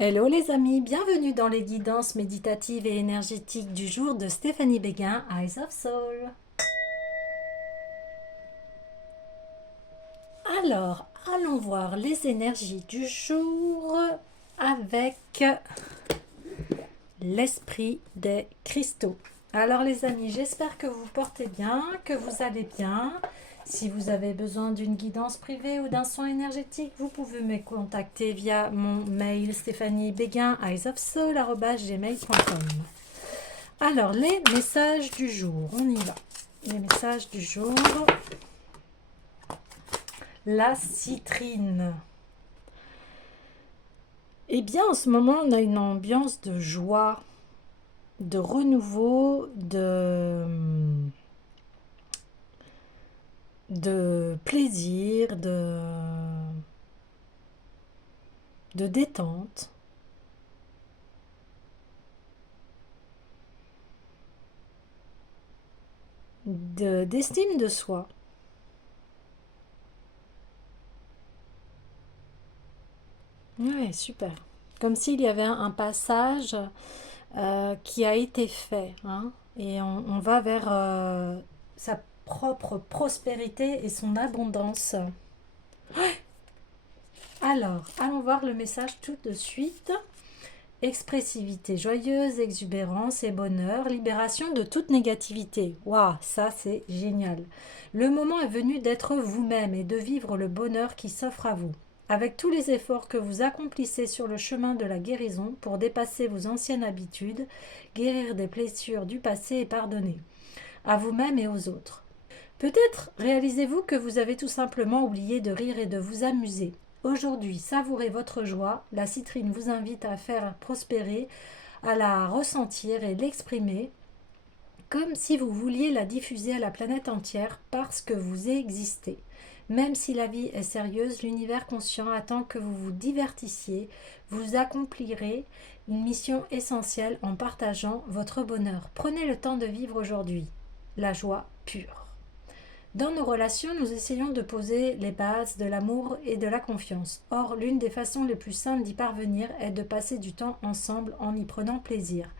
Hello les amis, bienvenue dans les guidances méditatives et énergétiques du jour de Stéphanie Béguin, Eyes of Soul. Alors, allons voir les énergies du jour avec l'esprit des cristaux. Alors les amis, j'espère que vous portez bien, que vous allez bien. Si vous avez besoin d'une guidance privée ou d'un soin énergétique, vous pouvez me contacter via mon mail stéphaniebeguin@gmail.com. Alors, les messages du jour, on y va. Les messages du jour. La citrine. Eh bien, en ce moment, on a une ambiance de joie, de renouveau, de plaisir, de détente. D'estime de soi. Ouais, super. Comme s'il y avait un passage qui a été fait, hein, et on va vers sa propre prospérité et son abondance. Alors, allons voir le message tout de suite. Expressivité joyeuse, exubérance et bonheur, libération de toute négativité. Waouh, ça c'est génial. Le moment est venu d'être vous-même et de vivre le bonheur qui s'offre à vous. Avec tous les efforts que vous accomplissez sur le chemin de la guérison pour dépasser vos anciennes habitudes, guérir des blessures du passé et pardonner, à vous-même et aux autres. Peut-être réalisez-vous que vous avez tout simplement oublié de rire et de vous amuser. Aujourd'hui, savourez votre joie. La citrine vous invite à faire prospérer, à la ressentir et l'exprimer comme si vous vouliez la diffuser à la planète entière parce que vous existez. Même si la vie est sérieuse, l'univers conscient attend que vous vous divertissiez, vous accomplirez une mission essentielle en partageant votre bonheur. Prenez le temps de vivre aujourd'hui. La joie pure. Dans nos relations, nous essayons de poser les bases de l'amour et de la confiance. Or, l'une des façons les plus simples d'y parvenir est de passer du temps ensemble en y prenant plaisir.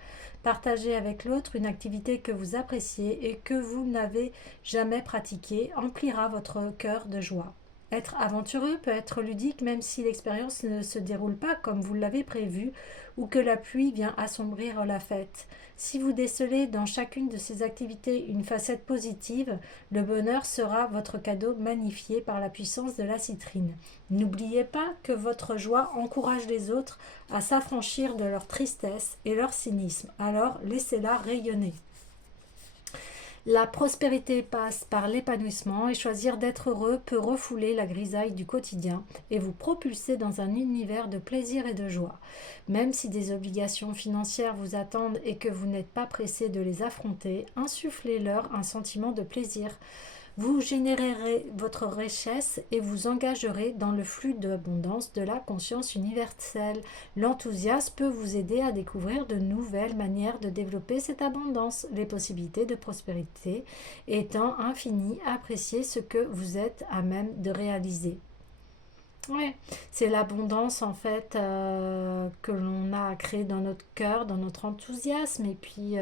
Partager avec l'autre une activité que vous appréciez et que vous n'avez jamais pratiquée emplira votre cœur de joie. Être aventureux peut être ludique même si l'expérience ne se déroule pas comme vous l'avez prévu ou que la pluie vient assombrir la fête. Si vous décelez dans chacune de ces activités une facette positive, le bonheur sera votre cadeau magnifié par la puissance de la citrine. N'oubliez pas que votre joie encourage les autres à s'affranchir de leur tristesse et leur cynisme. Alors laissez-la rayonner. La prospérité passe par l'épanouissement et choisir d'être heureux peut refouler la grisaille du quotidien et vous propulser dans un univers de plaisir et de joie. Même si des obligations financières vous attendent et que vous n'êtes pas pressé de les affronter, insufflez-leur un sentiment de plaisir. Vous générerez votre richesse et vous engagerez dans le flux de l'abondance de la conscience universelle. L'enthousiasme peut vous aider à découvrir de nouvelles manières de développer cette abondance. Les possibilités de prospérité étant infinies, appréciez ce que vous êtes à même de réaliser. Ouais, c'est l'abondance en fait que l'on a à créer dans notre cœur, dans notre enthousiasme et puis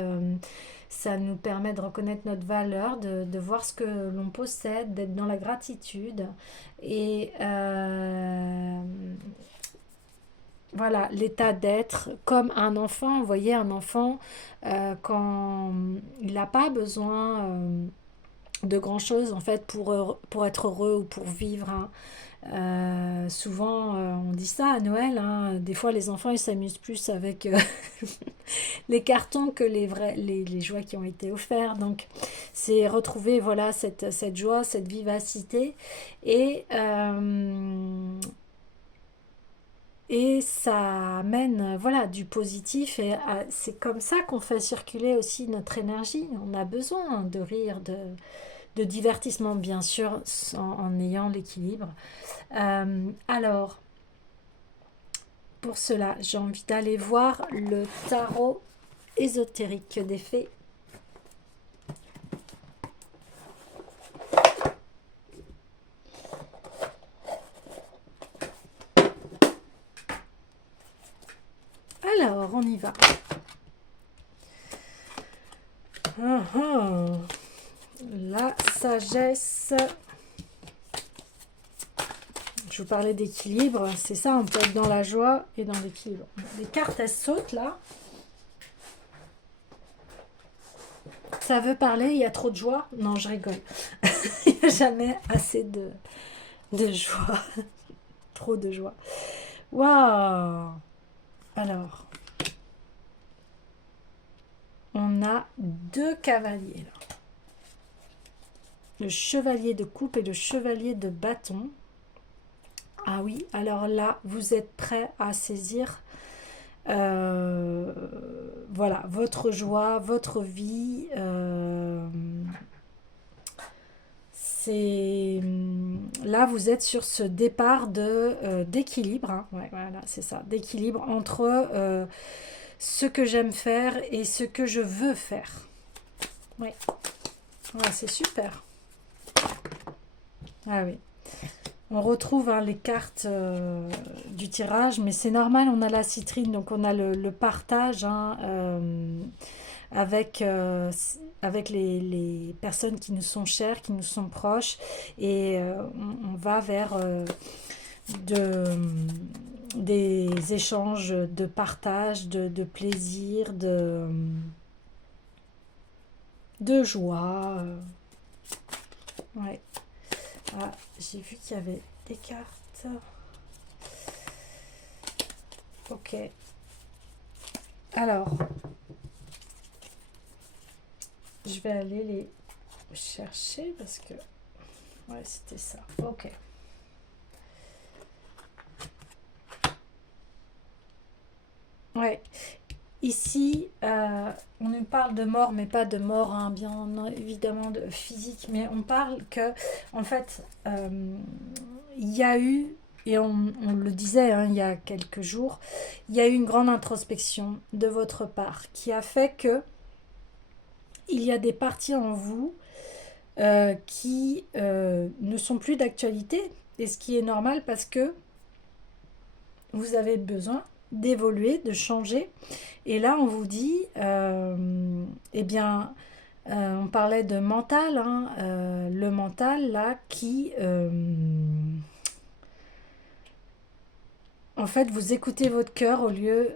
ça nous permet de reconnaître notre valeur, de voir ce que l'on possède, d'être dans la gratitude et voilà l'état d'être comme un enfant. Vous voyez un enfant quand il n'a pas besoin de grand chose en fait pour être heureux ou pour vivre, hein. Souvent, on dit ça à Noël, hein. Des fois, les enfants ils s'amusent plus avec les cartons que les jouets qui ont été offerts. Donc, c'est retrouver voilà cette joie, cette vivacité et ça amène voilà du positif et c'est comme ça qu'on fait circuler aussi notre énergie. On a besoin de rire, de divertissement bien sûr en ayant l'équilibre. Alors, pour cela, j'ai envie d'aller voir le tarot ésotérique des fées. on y va. Ah, ah. La sagesse. Je vous parlais d'équilibre. C'est ça, on peut être dans la joie et dans l'équilibre. Les cartes, elles sautent là. Ça veut parler, il y a trop de joie? Non, je rigole. Il n'y a jamais assez de joie. Trop de joie. Waouh! Alors, on a 2 cavaliers là. Le chevalier de coupe et le chevalier de bâton. Ah oui, alors là, vous êtes prêt à saisir voilà, votre joie, votre vie. C'est là, vous êtes sur ce départ d'équilibre. Hein. Ouais, voilà, c'est ça, d'équilibre entre ce que j'aime faire et ce que je veux faire. Ouais, ouais, c'est super. Ah oui. On retrouve hein, les cartes du tirage, mais c'est normal, on a la citrine, donc on a le partage hein, avec les personnes qui nous sont chères, qui nous sont proches, et on va vers des échanges de partage, de plaisir, de joie. Ouais. Ah, j'ai vu qu'il y avait des cartes. Ok. Alors, je vais aller les chercher parce que... Ouais, c'était ça. Ok. Ouais. Ici, on nous parle de mort, mais pas de mort, hein, bien évidemment de physique, mais on parle que, en fait, il y a eu, et on le disait hein, il y a quelques jours, il y a eu une grande introspection de votre part qui a fait que il y a des parties en vous qui ne sont plus d'actualité, et ce qui est normal parce que vous avez besoin d'évoluer, de changer. Et là, on vous dit, eh bien, on parlait de mental, hein, le mental, là, qui... en fait, vous écoutez votre cœur au lieu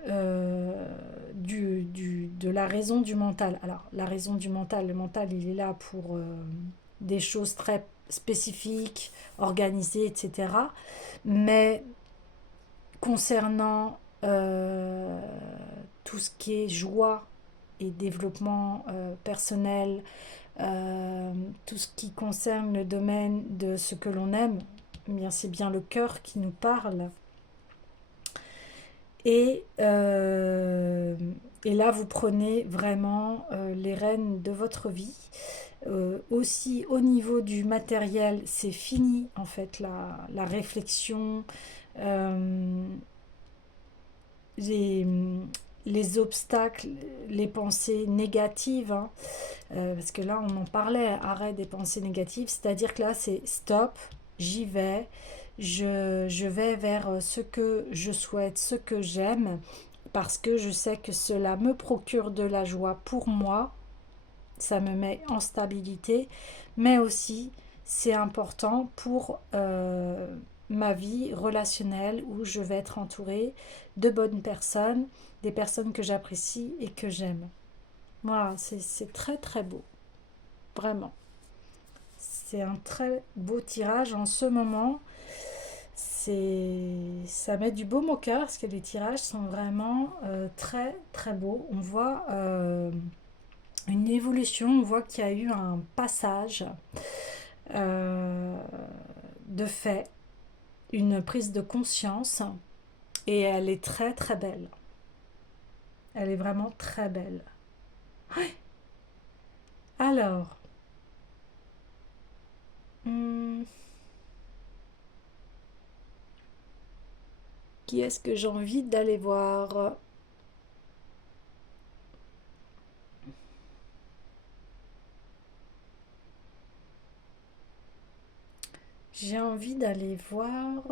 de la raison du mental. Alors, la raison du mental, le mental, il est là pour des choses très spécifiques, organisées, etc. Mais concernant tout ce qui est joie et développement personnel, tout ce qui concerne le domaine de ce que l'on aime, eh bien c'est bien le cœur qui nous parle. Et, euh, et là, vous prenez vraiment les rênes de votre vie. Aussi, au niveau du matériel, c'est fini, en fait, la réflexion, euh, les, les obstacles, les pensées négatives, hein. Parce que là, on en parlait, arrêt des pensées négatives, c'est-à-dire que là, c'est stop, j'y vais, je vais vers ce que je souhaite, ce que j'aime, parce que je sais que cela me procure de la joie pour moi, ça me met en stabilité, mais aussi c'est important pour ma vie relationnelle où je vais être entourée de bonnes personnes, des personnes que j'apprécie et que j'aime. Voilà, c'est très très beau, vraiment. C'est un très beau tirage en ce moment. Ça met du baume au cœur parce que les tirages sont vraiment très très beaux. On voit une évolution, on voit qu'il y a eu un passage euh, de fait, une prise de conscience, et elle est très très belle. Elle est vraiment très belle. Alors, hmm, qui est-ce que j'ai envie d'aller voir? J'ai envie d'aller voir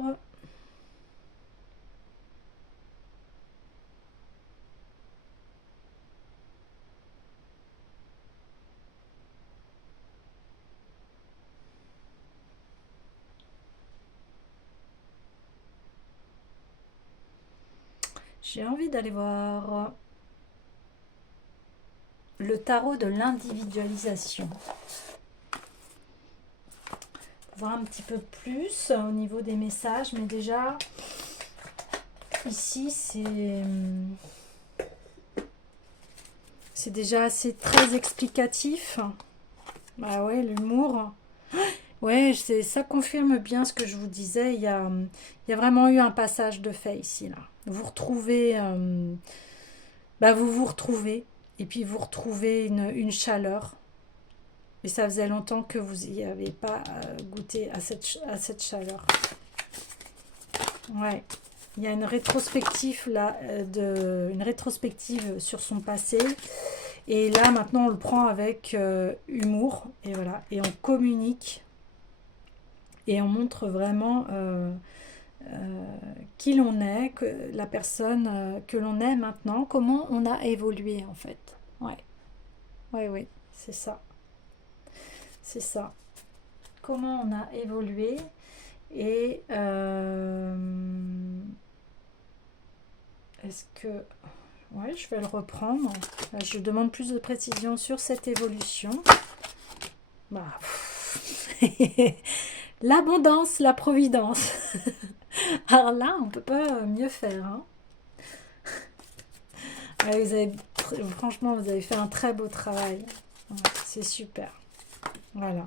J'ai envie d'aller voir le tarot de l'individualisation. Voir un petit peu plus au niveau des messages, mais déjà, ici, c'est déjà assez très explicatif. Bah ouais, l'humour. Ouais, ça confirme bien ce que je vous disais. Il y a vraiment eu un passage de fait ici, là. Vous retrouvez, vous vous retrouvez, et puis vous retrouvez une chaleur. Et ça faisait longtemps que vous n'y avez pas goûté à cette chaleur. Ouais. Il y a une rétrospective là, une rétrospective sur son passé. Et là, maintenant, on le prend avec humour. Et voilà. Et on communique. Et on montre vraiment qui l'on est, la personne que l'on est maintenant, comment on a évolué en fait. Ouais, ouais, ouais, c'est ça. C'est ça. Comment on a évolué et est-ce que... Ouais, je vais le reprendre. Là, je demande plus de précision sur cette évolution. Bah, l'abondance, la providence. Alors là, on peut pas mieux faire. Hein. Ouais, franchement, vous avez fait un très beau travail. Ouais, c'est super. Voilà.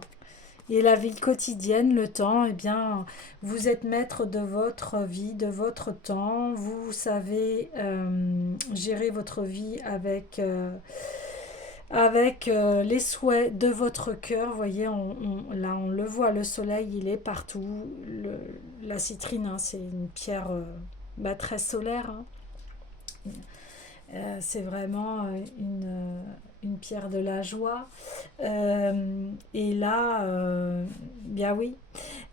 Et la vie quotidienne, le temps, eh bien, vous êtes maître de votre vie, de votre temps. Vous savez gérer votre vie avec les souhaits de votre cœur. Vous voyez, là, on le voit, le soleil, il est partout. La citrine, hein, c'est une pierre très solaire. Hein. C'est vraiment une pierre de la joie. Et là, bien oui,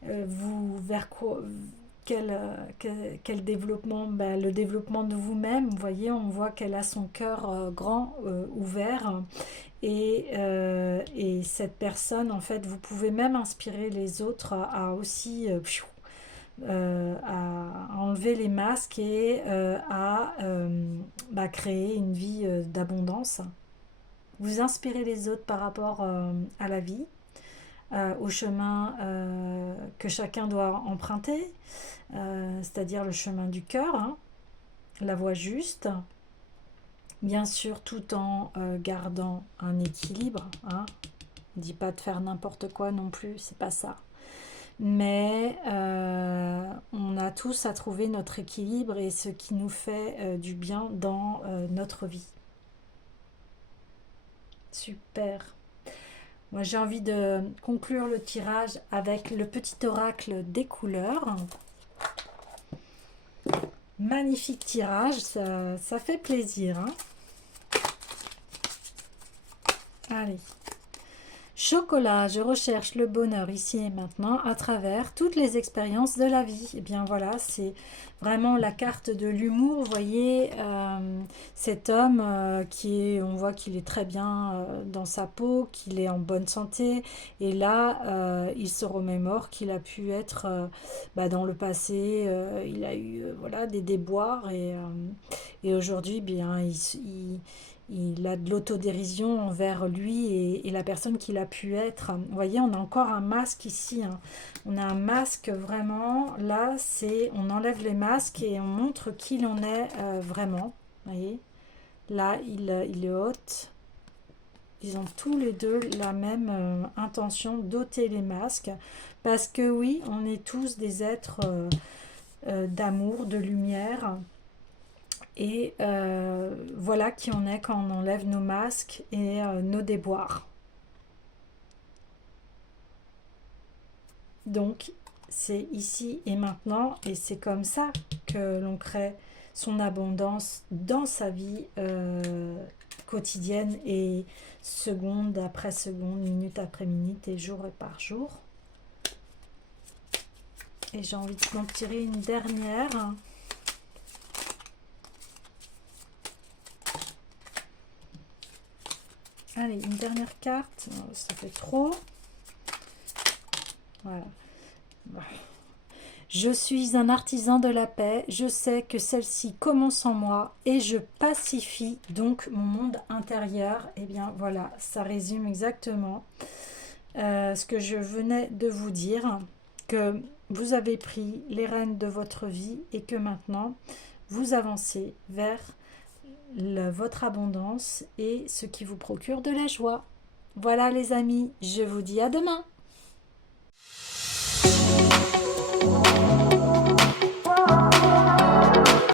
vous vers quoi, quel développement, le développement de vous-même. Vous voyez, on voit qu'elle a son cœur grand, ouvert. Et cette personne, en fait, vous pouvez même inspirer les autres à aussi à enlever les masques et à créer une vie d'abondance. Vous inspirez les autres par rapport à la vie, au chemin que chacun doit emprunter, c'est-à-dire le chemin du cœur, hein, la voie juste, bien sûr tout en gardant un équilibre. Hein. On ne dit pas de faire n'importe quoi non plus, c'est pas ça. Mais on a tous à trouver notre équilibre et ce qui nous fait du bien dans notre vie. Super. Moi, j'ai envie de conclure le tirage avec le petit oracle des couleurs. Magnifique tirage, ça fait plaisir. Hein. Allez. Chocolat, je recherche le bonheur ici et maintenant à travers toutes les expériences de la vie. Et bien voilà, c'est vraiment la carte de l'humour. Vous voyez, cet homme on voit qu'il est très bien dans sa peau, qu'il est en bonne santé. Et là, il se remémore qu'il a pu être dans le passé, il a eu voilà, des déboires et aujourd'hui, bien, il a de l'autodérision envers lui et la personne qu'il a pu être. Vous voyez, on a encore un masque ici. Hein. On a un masque vraiment. Là, on enlève les masques et on montre qui l'on est vraiment. Vous voyez, là, il est hôte. Ils ont tous les deux la même intention d'ôter les masques. Parce que oui, on est tous des êtres d'amour, de lumière. Et voilà qui on est quand on enlève nos masques et nos déboires. Donc, c'est ici et maintenant, et c'est comme ça que l'on crée son abondance dans sa vie quotidienne et seconde après seconde, minute après minute et jour par jour. Et j'ai envie d'en tirer une dernière. Allez, une dernière carte. Ça fait trop. Voilà. Je suis un artisan de la paix, je sais que celle-ci commence en moi et je pacifie donc mon monde intérieur. Et bien voilà, ça résume exactement ce que je venais de vous dire, que vous avez pris les rênes de votre vie et que maintenant vous avancez vers votre abondance et ce qui vous procure de la joie. Voilà les amis, je vous dis à demain.